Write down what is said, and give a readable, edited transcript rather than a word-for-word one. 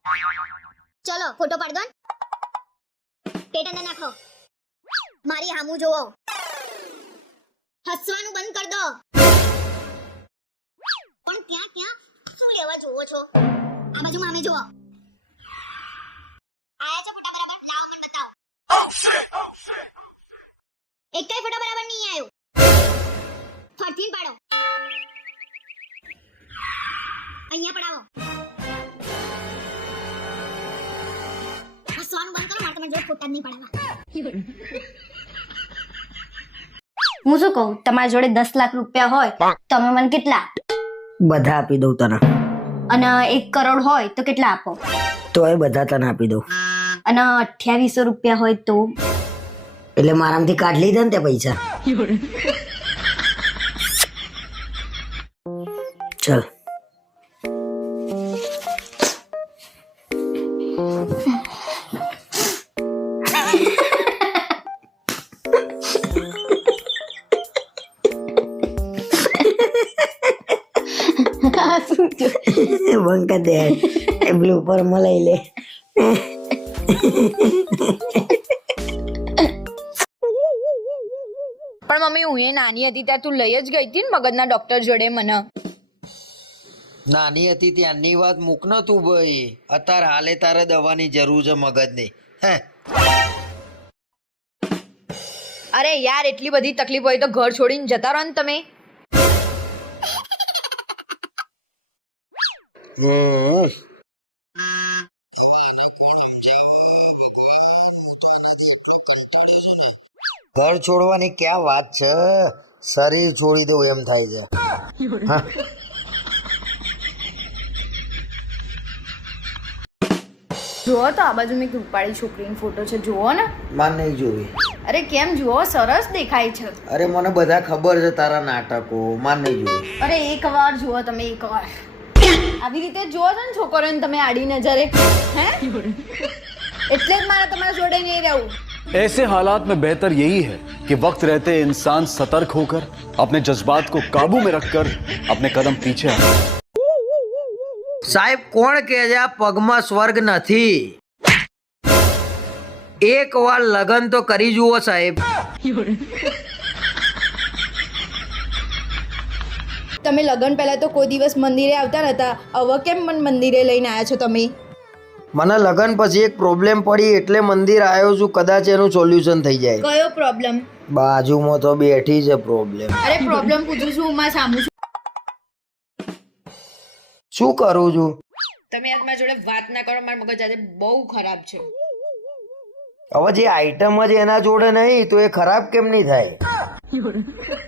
ચલો ફોટો પાડ દો. પેટ અંદર નાખો. મારી હામું જોવો. હસવાનું બંધ કર દો. પણ ત્યાં ત્યાં શું લેવા જોવો છો? આ બાજુ મામે જોવો. આયા છો ફોટા બરાબર? લાવો મને બતાવો. એકય ફોટો બરાબર નહીં આયો. ફરથી પાડો. અહીંયા પડાવો. હસવાનું બંધ કરો. મારે તમે જો ફોટા નહીં પડાવવા. હું શું કહું, તમારી જોડે 10 લાખ રૂપિયા હોય તમે મને કેટલા? બધા આપી દઉં તને. અને 1 કરોડ હોય તો કેટલા આપો? તો એ બધા તને આપી દઉં. અને 2800 રૂપિયા હોય તો? એટલે મારામાંથી કાઢ લીધા ને તે પૈસા. ચલ બંકા દે એ બ્લૂપર માં લઈ લે. પણ મમ્મી હું એ નાની હતી ત્યાં તું લઈ જ ગઈ હતી ને મગજના ડોક્ટર જોડે મને. નાની હતી ત્યાંની વાત મૂક ન તું ભાઈ. અત્યારે હાલે તારે દવાની જરૂર છે મગજની. હે અરે યાર એટલી બધી તકલીફ હોય તો ઘર છોડીને જતા રહો ને તમે. ઘર છોડવાની ક્યાં વાત છે, શરીર છોડી દઉં એમ થાય છે. હા જુઓ તો આ બાજુ મેં રૂપાળી છોકરીનો ફોટો છે, જુઓ ને. માન નહીં જોવી. અરે કેમ, જુઓ સરસ દેખાય છે. અરે મને બધા ખબર છે તારા નાટકો. માન નહીં જોવી. અરે એકવાર જુઓ તમે, એકવાર આવી રીતે જુઓ છો ને છોકરીઓને તમે આડી નજરે, હે એટલે જ મારે તમારા જોડે નહીં રહેવું. ऐसे हालात में बेहतर यही है कि वक्त रहते इंसान सतर्क होकर अपने जज्बात को काबू में रखकर अपने कदम पीछे हटाए. સાહેબ કોણ કહે છે આ પગમાં સ્વર્ગ નથી? એક વાર લગન તો કરી જુઓ સાહેબ. તમે લગન પહેલા તો કોઈ દિવસ મંદિરે આવતા નતા, હવે કેમ મને મંદિરે લઈને આવ્યા છો તમે? મને લગન પછી એક પ્રોબ્લેમ પડી એટલે મંદિર આવ્યો છું, કદાચ એનું સોલ્યુશન થઈ જાય. કયો પ્રોબ્લેમ? બાજુમાં તો બેઠી છે પ્રોબ્લેમ. અરે પ્રોબ્લેમ પૂછું છું, હું સામું છું. શું કરું છું? તમે આજ મારા જોડે વાત ના કરો, મારા મગજ આજે બહુ ખરાબ છે. હવે જે આઈટમ જ એના જોડે નહીં તો એ ખરાબ કેમ નહીં થાય?